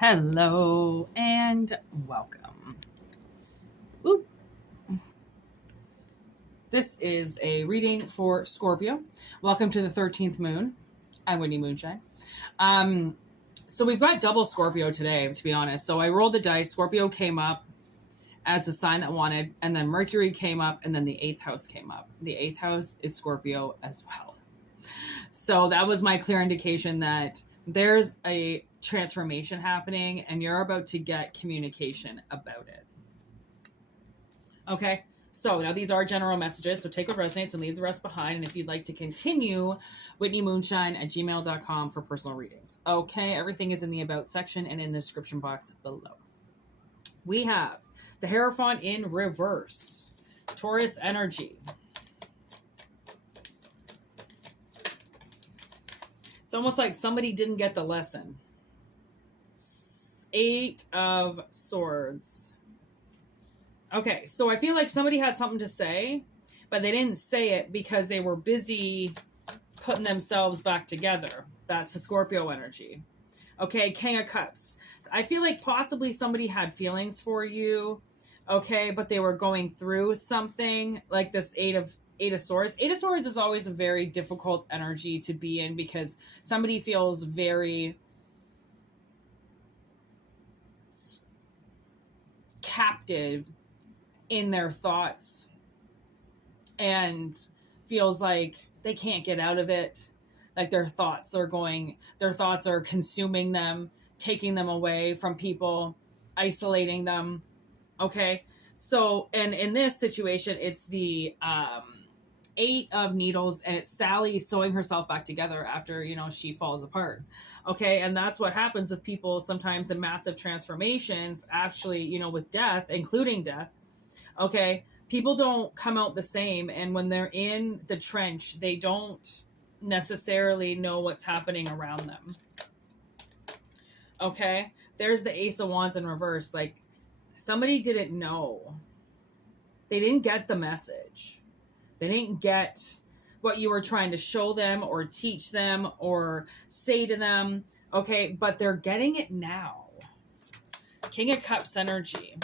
Hello and welcome. Oop. This is a reading for Scorpio. Welcome to the 13th moon. I'm Whitney Moonshine. So we've got double Scorpio today, to be honest. So I rolled the dice. Scorpio came up as the sign that wanted, and then Mercury came up, and then the 8th house came up. The 8th house is Scorpio as well. So that was my clear indication that there's a transformation happening and you're about to get communication about it. Okay, so now these are general messages, so take what resonates and leave the rest behind. And if you'd like to continue, WhïtneyMoonshine@gmail.com for personal readings. Okay, everything is in the about section and in the description box below. We have the Hierophant in reverse, Taurus energy. It's almost like somebody didn't get the lesson. 8 of Swords. Okay, so I feel like somebody had something to say, but they didn't say it because they were busy putting themselves back together. That's the Scorpio energy. Okay, King of Cups. I feel like possibly somebody had feelings for you, okay, but they were going through something like this Eight of Swords. 8 of Swords is always a very difficult energy to be in because somebody feels very captive in their thoughts and feels like they can't get out of it. Like their thoughts are consuming them, taking them away from people, isolating them. Okay. So, and in this situation, it's the 8 of Needles, and it's Sally sewing herself back together after, she falls apart. Okay. And that's what happens with people sometimes in massive transformations, actually, with death, including death. Okay. People don't come out the same. And when they're in the trench, they don't necessarily know what's happening around them. Okay. There's the Ace of Wands in reverse. Like somebody didn't know. They didn't get the message. They didn't get what you were trying to show them or teach them or say to them. Okay. But they're getting it now. King of Cups energy.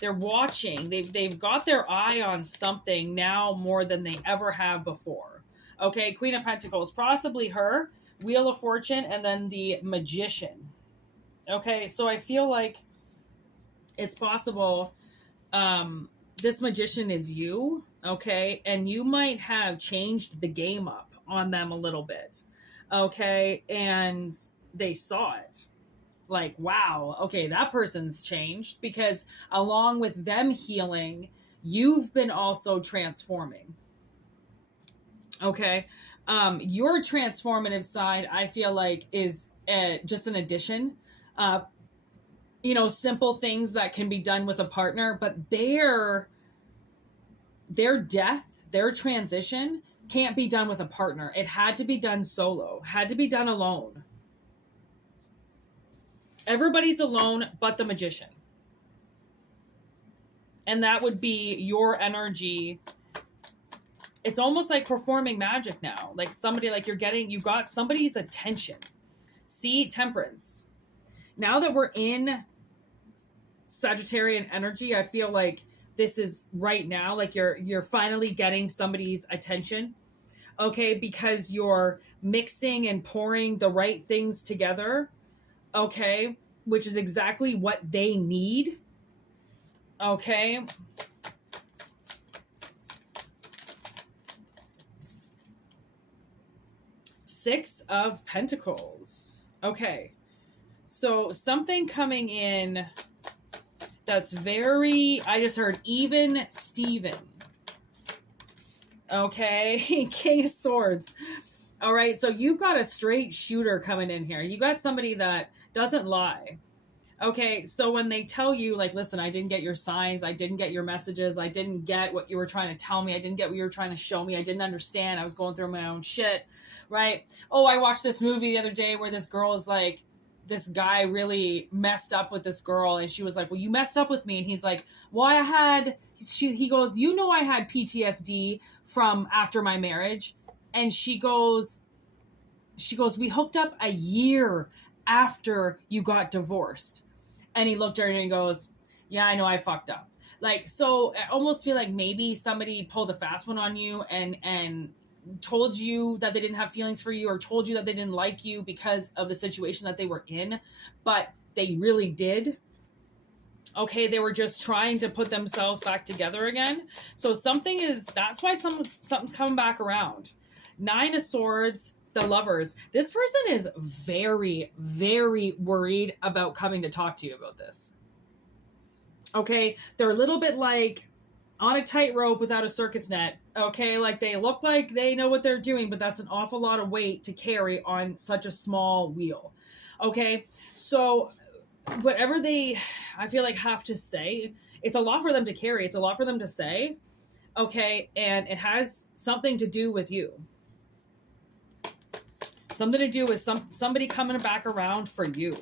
They're watching. They've got their eye on something now more than they ever have before. Okay. Queen of Pentacles, possibly her, Wheel of Fortune, and then the Magician. Okay. So I feel like it's possible. This Magician is you. Okay. And you might have changed the game up on them a little bit. Okay. And they saw it. Like, wow, okay, that person's changed, because along with them healing, you've been also transforming. Okay. Your transformative side, I feel like, is just an addition. Simple things that can be done with a partner, but their death, their transition can't be done with a partner. It had to be done solo, had to be done alone. Everybody's alone but the Magician. And that would be your energy. It's almost like performing magic now. Like somebody, like you got somebody's attention. See, Temperance. Now that we're in Sagittarian energy, I feel like this is right now, like you're finally getting somebody's attention. Okay, because you're mixing and pouring the right things together. Okay, which is exactly what they need. Okay. Six of Pentacles. Okay. So something coming in that's very, I just heard even Steven. Okay. King of Swords. All right. So you've got a straight shooter coming in here. You got somebody that doesn't lie. Okay. So when they tell you, like, listen, I didn't get your signs. I didn't get your messages. I didn't get what you were trying to tell me. I didn't get what you were trying to show me. I didn't understand. I was going through my own shit. Right. Oh, I watched this movie the other day where this girl is like, this guy really messed up with this girl. And she was like, well, you messed up with me. And he's like, well, he goes, I had PTSD from after my marriage. And she goes, we hooked up a year after you got divorced. And he looked at her and he goes, yeah, I know I fucked up. Like, so I almost feel like maybe somebody pulled a fast one on you and told you that they didn't have feelings for you, or told you that they didn't like you because of the situation that they were in, but they really did. Okay, they were just trying to put themselves back together again. So that's why something's coming back around. 9 of Swords, the Lovers. This person is very, very worried about coming to talk to you about this. Okay, they're a little bit like on a tightrope without a circus net. Okay, like they look like they know what they're doing, but that's an awful lot of weight to carry on such a small wheel. Okay, so whatever they, I feel like, have to say, it's a lot for them to carry. It's a lot for them to say. Okay, and it has something to do with you. Something to do with somebody coming back around for you.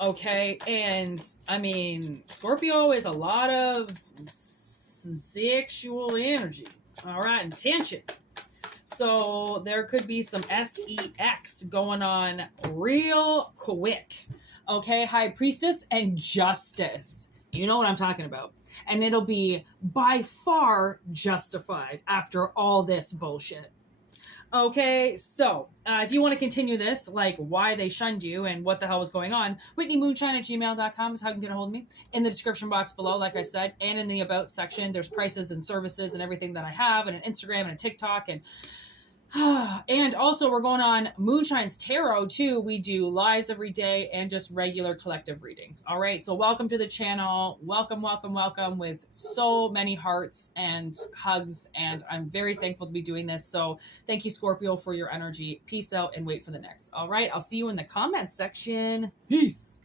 Okay, and I mean, Scorpio is a lot of sexual energy. All right, and tension. So there could be some sex going on real quick. Okay, High Priestess and Justice. You know what I'm talking about. And it'll be by far justified after all this bullshit. Okay, so if you want to continue this, like why they shunned you and what the hell was going on, WhïtneyMoonshine@gmail.com is how you can get a hold of me. In the description box below, like I said, and in the About section, there's prices and services and everything that I have, and an Instagram and a TikTok, and also we're going on Moonshine's Tarot too. We do lives every day and just regular collective readings. All right, so welcome to the channel. Welcome, welcome, welcome, with so many hearts and hugs, and I'm very thankful to be doing this. So thank you, Scorpio, for your energy. Peace out and wait for the next. All right, I'll see you in the comments section. Peace.